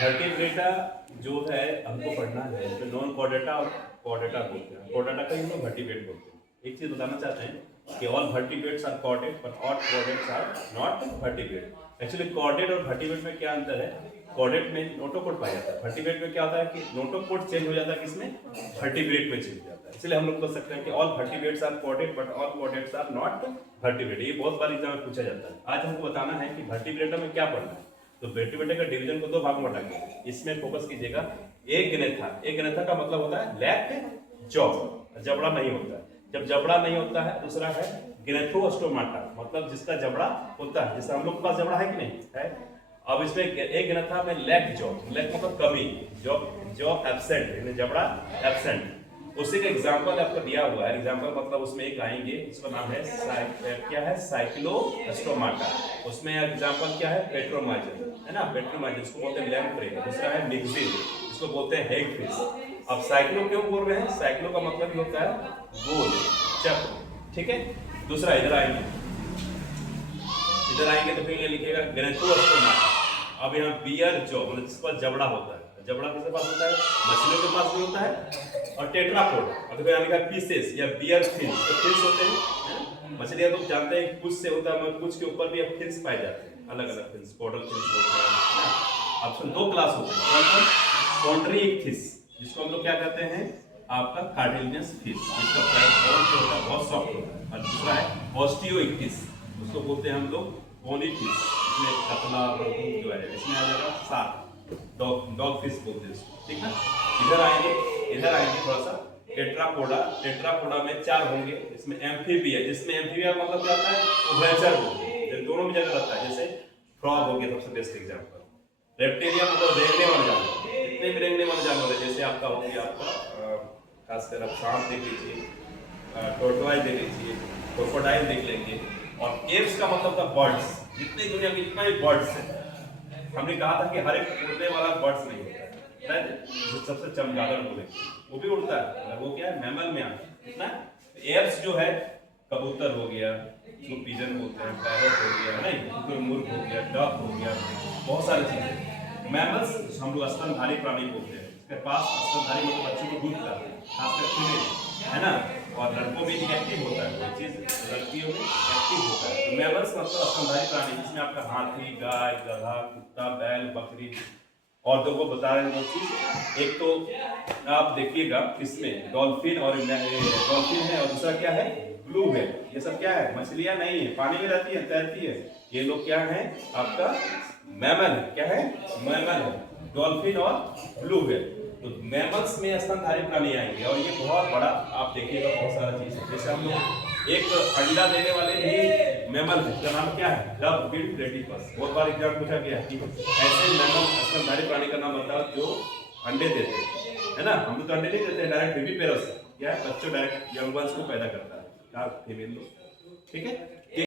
Vertebrata जो है हमको पढ़ना है, इसमें नॉन कॉर्डेटा और कॉर्डेटा बोलते हैं। कॉर्डेटा का ही हम लोग वर्टिब्रेट बोलते हैं। एक चीज बताना चाहते हैं कि all vertebrates are chordate but all chordates are not vertebrate. Actually chordate और वर्टिब्रेट में क्या अंतर है? कॉर्डेट में नोटोकोड पाया जाता है, वर्टिब्रेट में क्या होता है कि नोटोकोड चेंज हो जाता है, किसमें? वर्टिब्रेट में चेंज हो जाता है। इसलिए हम लोग बोल सकते हैं कि all vertebrates are chordate but all chordates are not vertebrate. ये बहुत बार एग्जाम में पूछा जाता है। आज हमको बताना है कि वर्टिब्रेटा में क्या पढ़ना है। तो वर्टिब्रेटा का डिवीजन को दो भाग में बांटा गया, इसमें फोकस कीजिएगा। एक गिनेथा का मतलब होता है लेग जॉ, जबड़ा नहीं होता है। जब जबड़ा नहीं होता है, दूसरा है गिनेथोस्टोमाटा, मतलब जिसका जबड़ा होता है, जैसे हम लोग के पास जबड़ा है कि नहीं है। अब इसमें एक गिनेथा में लेग जॉ, लेग मतलब कमी, जॉ एब्सेंट, जबड़ा एब्सेंट। उसी का एग्जांपल आपको दिया हुआ है। एग्जांपल मतलब उसमें एक आएंगे, उसका नाम है क्या है? साइक्लोस्टोमाटा। उसमें एग्जांपल क्या है? पेट्रोमाइजन, है ना। पेट्रोमाइजन इसको बोलते हैं लैम्प्रे। दूसरा है मिक्सिल, इसको बोलते हैं हेगफिश। अब साइक्लो क्यों बोल रहे हैं? साइक्लो का मतलब ही होता है गोल, चक्र, ठीक है। दूसरा इधर आएंगे तो फिर ये लिखिएगा गिनेथोस्टोमाटा। अब यहाँ बियर जॉ मतलब जिसके पास जबड़ा होता है। जबड़ा किसके पास होता है? मछलियों के पास भी होता है। और टेट्रापोड, और फिर यहाँ लिखा पीसेस या बियर फिन्स। तो फिन्स होते हैं मछलियाँ, तो जानते हैं कुछ से होता है, कुछ के ऊपर भी अब फिन्स पाए जाते हैं, अलग अलग फिन्स, कॉडल फिन्स होते हैं। ऑप्शन दो क्लास होते हैं। कॉन्ट्रिइक्थिस, जिसको हम लोग क्या कहते हैं? आपका कार्टिलेजिनस फिश, जिसका बहुत सॉफ्ट होता है। और दूसरा है ऑस्टियोइक्थिस, उसको बोलते हैं हम लोग बोनी फिश। इसमें कतला जो है, इसमें आ जाएगा सार्क, डॉग फिश बोलते हैं इसको, ठीक है। इधर आएंगे थोड़ा सा। टेट्रापोडा में चार होंगे। इसमें एम्फीबिया, जिसमें एम्फीबिया मतलब क्या होता है? उभयचर होते हैं, दोनों में जगह रहता है। जैसे फ्रॉग हो गया सबसे बेस्ट एग्जांपल। रेप्टिलिया मतलब रेंगने वाले जानवर, जितने भी रेंगने वाले जानवर है, जैसे आपका हो गया खासकर आप सांप देख लीजिए, टोर्टोइस देख लीजिए, क्रोकोडाइल देख लेंगे। और एप्स का मतलब था बर्ड्स, जितनी दुनिया में जितना भी बर्ड्स है। हमने कहा था कि हर एक उड़ने वाला बर्ड्स नहीं होता है, जो सबसे चमगादड़ बोले वो भी उड़ता है, वो क्या है? मैमल में आता है, कितना? एप्स जो है, कबूतर हो गया, जो पिजन बोलते हैं, पैरट हो गया, नहीं मुर्ग हो गया, डक हो गया, बहुत सारी चीजें। मैमल्स हम लोग स्तनधारी प्राणी बोलते हैं। इसके पास स्तनधारी मतलब बच्चों को दूध करते हैं, खासकर फीमेल, है ना। और लड़कों में एक्टिव होता है, कोई चीज लड़कियों में एक्टिव होता है। तो मैमल्स मतलब स्तनधारी प्राणी, जिसमें आपका हाथी, गाय, गधा, कुत्ता, बैल, बकरी। और दो को बता रहे हैं दो चीज। एक तो आप देखिएगा किसमें डॉल्फिन, और डॉल्फिन है, और दूसरा क्या है? Blue whale. ये सब क्या है? मछलियां नहीं है, पानी में रहती है, तैरती है। ये लोग क्या है? आपका मैमल है। क्या है? मैमल है, डॉल्फिन और ब्लू व्हेल। तो मैमल्स में स्तनधारी प्राणी आएंगे, और ये बहुत बड़ा आप देखिएगा, बहुत सारा चीज है। जैसे हम लोग एक अंडा देने वाले भी मैमल है, उसका नाम क्या है? Duck billed platypus. बहुत बार एग्जाम पूछा गया कि ऐसे मैमल स्तनधारी प्राणी का नाम बताओ जो अंडे देते हैं, है ना। हम लोग तो अंडे नहीं देते हैं, डायरेक्ट बेबी पेरस क्या है? बच्चों डायरेक्ट यंग वंस को पैदा करता है, फीमेल लोग, ठीक है।